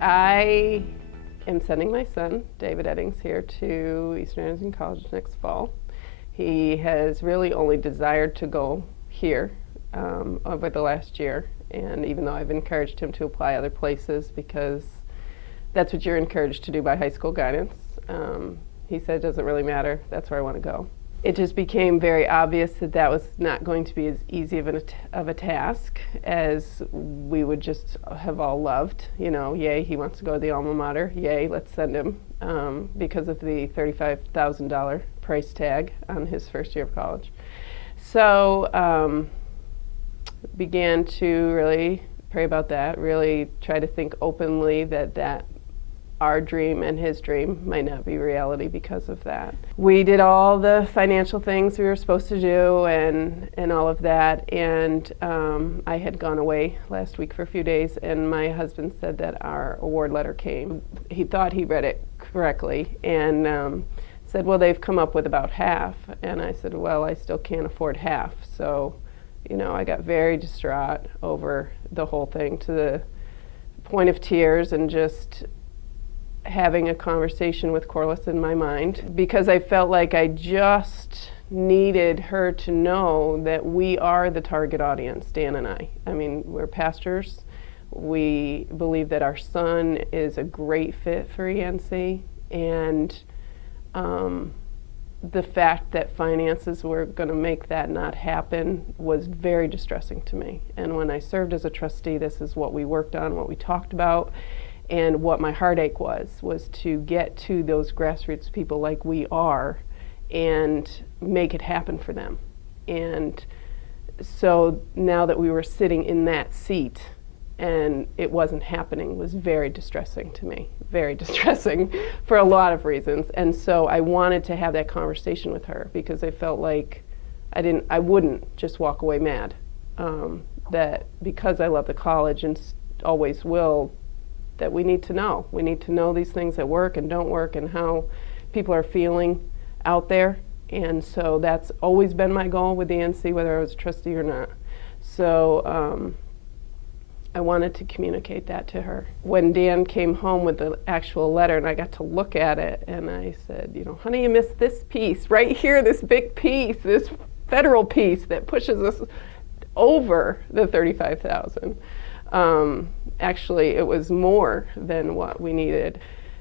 I am sending my son, David Eddings, here to Eastern Arizona College next fall. He has really only desired to go here over the last year, and even though I've encouraged him to apply other places because that's what you're encouraged to do by high school guidance, he said it doesn't really matter, that's where I want to go. It just became very obvious that that was not going to be as easy of a task as we would just have all loved. You know, yay, he wants to go to the alma mater, yay, let's send him, because of the $35,000 price tag on his first year of college. So began to really pray about that, really try to think openly that our dream and his dream might not be reality because of that. We did all the financial things we were supposed to do and all of that, and I had gone away last week for a few days, and my husband said that our award letter came. He thought he read it correctly and said, well, they've come up with about half, and I said, well, I still can't afford half. So, you know, I got very distraught over the whole thing to the point of tears and just having a conversation with Corliss in my mind, because I felt like I just needed her to know that we are the target audience, Dan and I. I mean, we're pastors. We believe that our son is a great fit for ENC, and the fact that finances were going to make that not happen was very distressing to me. And when I served as a trustee, this is what we worked on, what we talked about. And what my heartache was to get to those grassroots people like we are and make it happen for them. And so now that we were sitting in that seat and it wasn't happening was very distressing to me, very distressing for a lot of reasons. And so I wanted to have that conversation with her because I felt like I wouldn't just walk away mad. That because I love the college and always will, that we need to know. We need to know these things that work and don't work and how people are feeling out there. And so that's always been my goal with the NC, whether I was a trustee or not. So I wanted to communicate that to her. When Dan came home with the actual letter and I got to look at it, and I said, you know, honey, you missed this piece right here, this big piece, this federal piece that pushes us over the $35,000. Actually, it was more than what we needed.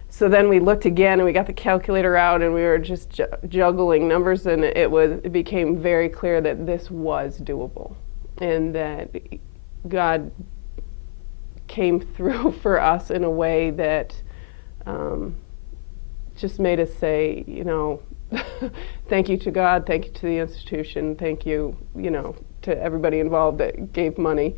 So then we looked again and we got the calculator out and we were just juggling numbers, and it became very clear that this was doable and that God came through for us in a way that just made us say, you know, thank you to God, thank you to the institution, thank you, you know, to everybody involved that gave money.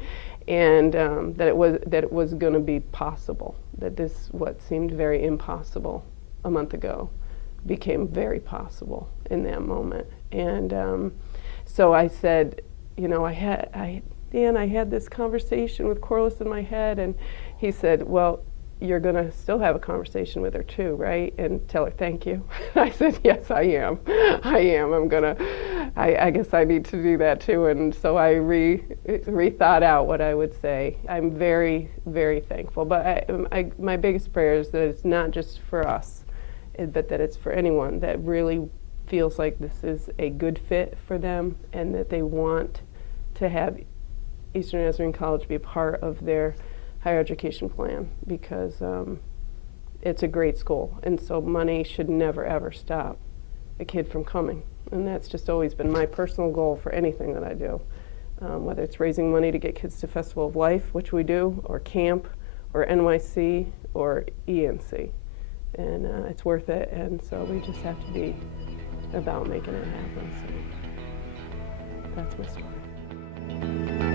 And that it was going to be possible, that this, what seemed very impossible a month ago, became very possible in that moment. And so I said, you know, Dan, I had this conversation with Corliss in my head, and he said, well, you're going to still have a conversation with her too, right? And tell her thank you. I said, yes, I am. I guess I need to do that too. And so I rethought out what I would say. I'm very, very thankful. But my biggest prayer is that it's not just for us, but that it's for anyone that really feels like this is a good fit for them and that they want to have Eastern Nazarene College be a part of their higher education plan, because it's a great school, and so money should never ever stop a kid from coming, and that's just always been my personal goal for anything that I do, whether it's raising money to get kids to Festival of Life, which we do, or camp, or NYC, or ENC, and it's worth it, and so we just have to be about making it happen. So that's my story.